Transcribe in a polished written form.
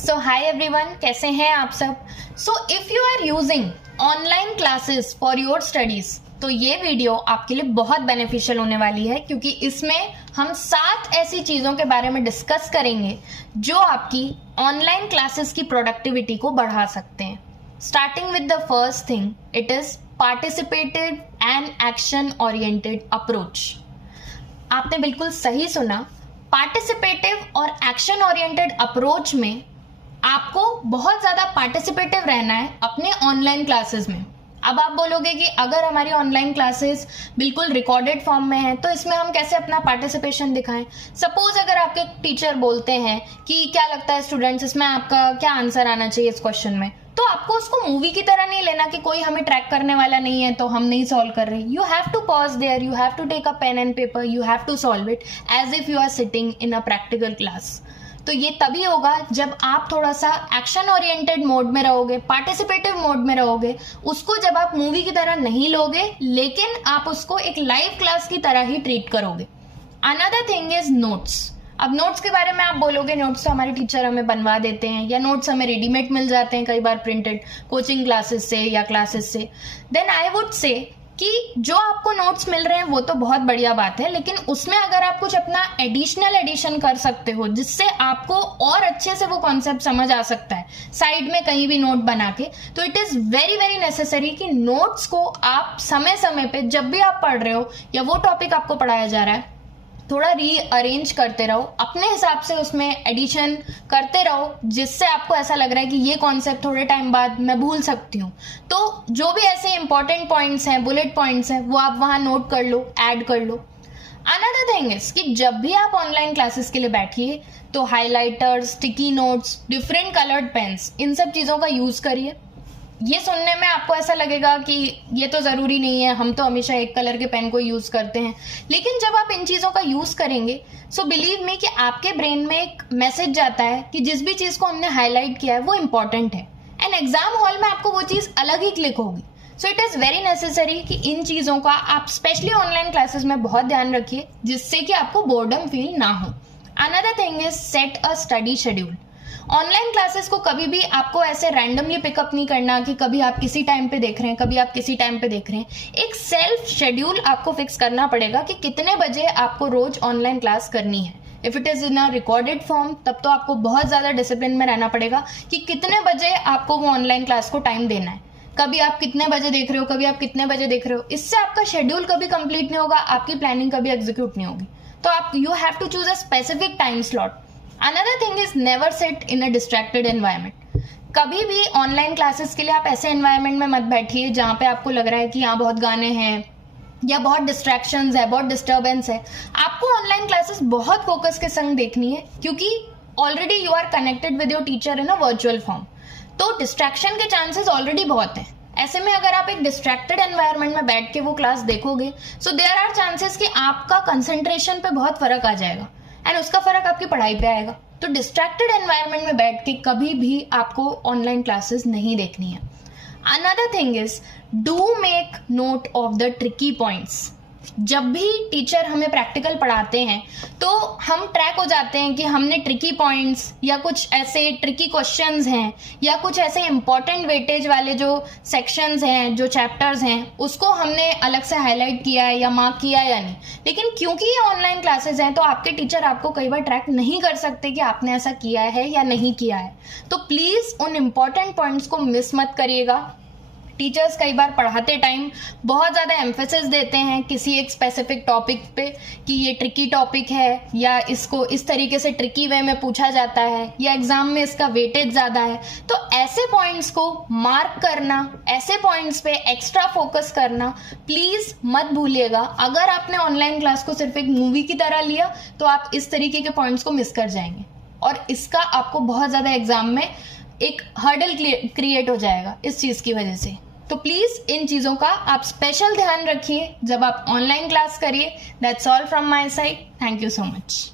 सो high everyone, कैसे हैं आप सब। So if you are using online classes for your studies तो ये वीडियो आपके लिए बहुत बेनिफिशियल होने वाली है, क्योंकि इसमें हम 7 ऐसी चीजों के बारे में डिस्कस करेंगे जो आपकी ऑनलाइन क्लासेस की प्रोडक्टिविटी को बढ़ा सकते हैं। Starting with the first thing, it is participated and action oriented approach. आपने बिल्कुल सही सुना, पार्टिसिपेटिव और एक्शन ओरिएंटेड अप्रोच में आपको बहुत ज्यादा पार्टिसिपेटिव रहना है अपने ऑनलाइन क्लासेस में। अब आप बोलोगे कि अगर हमारी ऑनलाइन क्लासेस बिल्कुल रिकॉर्डेड फॉर्म में है तो इसमें हम कैसे अपना पार्टिसिपेशन दिखाएं। सपोज अगर आपके टीचर बोलते हैं कि क्या लगता है स्टूडेंट्स, इसमें आपका क्या आंसर आना चाहिए इस क्वेश्चन में, तो आपको उसको मूवी की तरह नहीं लेना कि कोई हमें ट्रैक करने वाला नहीं है तो हम नहीं सॉल्व कर रहे। You have to pause there, you have to take a pen and paper, you have to solve it as if you are sitting in a practical class. तो ये तभी होगा जब आप थोड़ा सा एक्शन ओरिएंटेड मोड में रहोगे, पार्टिसिपेटिव मोड में रहोगे। उसको जब आप मूवी की तरह नहीं लोगे, लेकिन आप उसको एक लाइव क्लास की तरह ही ट्रीट करोगे। Another thing is notes. अब नोट्स के बारे में आप बोलोगे नोट्स तो हमारे टीचर हमें बनवा देते हैं, या नोट्स हमें रेडीमेड मिल जाते हैं कई बार प्रिंटेड कोचिंग क्लासेस से या क्लासेस से। देन आई वुड से कि जो आपको नोट्स मिल रहे हैं वो तो बहुत बढ़िया बात है, लेकिन उसमें अगर आप कुछ अपना एडिशनल एडिशन कर सकते हो जिससे आपको और अच्छे से वो कॉन्सेप्ट समझ आ सकता है साइड में कहीं भी नोट बना के, तो it is very very necessary कि नोट्स को आप समय समय पे जब भी आप पढ़ रहे हो या वो टॉपिक आपको पढ़ाया जा रहा है थोड़ा रीअरेंज करते रहो, अपने हिसाब से उसमें एडिशन करते रहो, जिससे आपको ऐसा लग रहा है कि ये कॉन्सेप्ट थोड़े टाइम बाद मैं भूल सकती हूँ। तो जो भी ऐसे इंपॉर्टेंट पॉइंट्स हैं, बुलेट पॉइंट्स हैं, वो आप वहां नोट कर लो, ऐड कर लो। अनदर थिंग इज कि जब भी आप ऑनलाइन क्लासेस के लिए बैठिए तो highlighters, sticky notes, different coloured pens, इन सब चीजों का यूज करिए। ये सुनने में आपको ऐसा लगेगा कि ये तो जरूरी नहीं है, हम तो हमेशा एक कलर के पेन को यूज करते हैं, लेकिन जब आप इन चीजों का यूज करेंगे सो बिलीव मी कि आपके ब्रेन में एक मैसेज जाता है कि जिस भी चीज को हमने हाईलाइट किया है वो इंपॉर्टेंट है, एंड एग्जाम हॉल में आपको वो चीज अलग ही क्लिक होगी। So it is very necessary कि इन चीजों का आप स्पेशली ऑनलाइन क्लासेस में बहुत ध्यान रखिए, जिससे कि आपको बोर्डम फील ना हो। Another thing is set a study schedule. Online classes को कभी भी आपको ऐसे रैंडमली पिकअप नहीं करना कि कभी आप किसी टाइम पे देख रहे हैं, कभी आप किसी टाइम पे देख रहे हैं। एक सेल्फ शेड्यूल आपको फिक्स करना पड़ेगा कि कितने बजे आपको रोज ऑनलाइन क्लास करनी है। If it is in a recorded form तब तो आपको बहुत ज्यादा डिसिप्लिन में रहना पड़ेगा कि कितने बजे आपको वो ऑनलाइन क्लास को टाइम देना है। कभी आप कितने बजे देख रहे हो, कभी आप कितने बजे देख रहे हो, इससे आपका शेड्यूल कभी कंप्लीट नहीं होगा, आपकी प्लानिंग कभी एग्जीक्यूट नहीं होगी। तो आप you have to choose a specific time slot. Another thing is never sit in a distracted environment. कभी भी ऑनलाइन क्लासेस के लिए आप ऐसे एनवायरनमेंट में मत बैठिए जहाँ पे आपको लग रहा है कि यहाँ बहुत गाने हैं या बहुत डिस्ट्रैक्शंस है, बहुत डिस्टर्बेंस है। आपको ऑनलाइन क्लासेस बहुत फोकस के संग देखनी है, क्योंकि already you are connected with your teacher in a virtual form, तो डिस्ट्रैक्शन के चांसेस ऑलरेडी बहुत हैं। ऐसे में अगर आप एक डिस्ट्रैक्टेड एनवायरनमेंट में बैठ के वो क्लास देखोगे सो देयर आर चांसेस कि आपका कंसंट्रेशन पे बहुत फर्क आ जाएगा, एंड उसका फर्क आपकी पढ़ाई पे आएगा। तो डिस्ट्रैक्टेड एनवायरनमेंट में बैठ के कभी भी आपको ऑनलाइन क्लासेस नहीं देखनी है। Another thing is do make note of the tricky points. जब भी टीचर हमें प्रैक्टिकल पढ़ाते हैं तो हम ट्रैक हो जाते हैं कि हमने ट्रिकी पॉइंट्स या कुछ ऐसे ट्रिकी क्वेश्चंस हैं या कुछ ऐसे इंपॉर्टेंट वेटेज वाले जो सेक्शंस हैं, जो चैप्टर्स हैं, उसको हमने अलग से हाईलाइट किया है या मार्क किया है या नहीं। लेकिन क्योंकि ये ऑनलाइन क्लासेस हैं तो आपके टीचर आपको कई बार ट्रैक नहीं कर सकते कि आपने ऐसा किया है या नहीं किया है। तो प्लीज उन इंपॉर्टेंट पॉइंट्स को मिस मत करिएगा। टीचर्स कई बार पढ़ाते टाइम बहुत ज़्यादा एम्फेसिस देते हैं किसी एक स्पेसिफिक टॉपिक पे कि ये ट्रिकी टॉपिक है या इसको इस तरीके से ट्रिकी वे में पूछा जाता है या एग्जाम में इसका वेटेज ज़्यादा है। तो ऐसे पॉइंट्स को मार्क करना, ऐसे पॉइंट्स पे एक्स्ट्रा फोकस करना प्लीज़ मत भूलिएगा। अगर आपने ऑनलाइन क्लास को सिर्फ एक मूवी की तरह लिया तो आप इस तरीके के पॉइंट्स को मिस कर जाएंगे, और इसका आपको बहुत ज़्यादा एग्जाम में एक हर्डल क्रिएट हो जाएगा इस चीज़ की वजह से। तो प्लीज इन चीजों का आप स्पेशल ध्यान रखिए जब आप ऑनलाइन क्लास करिए। That's all from my side. Thank you so much.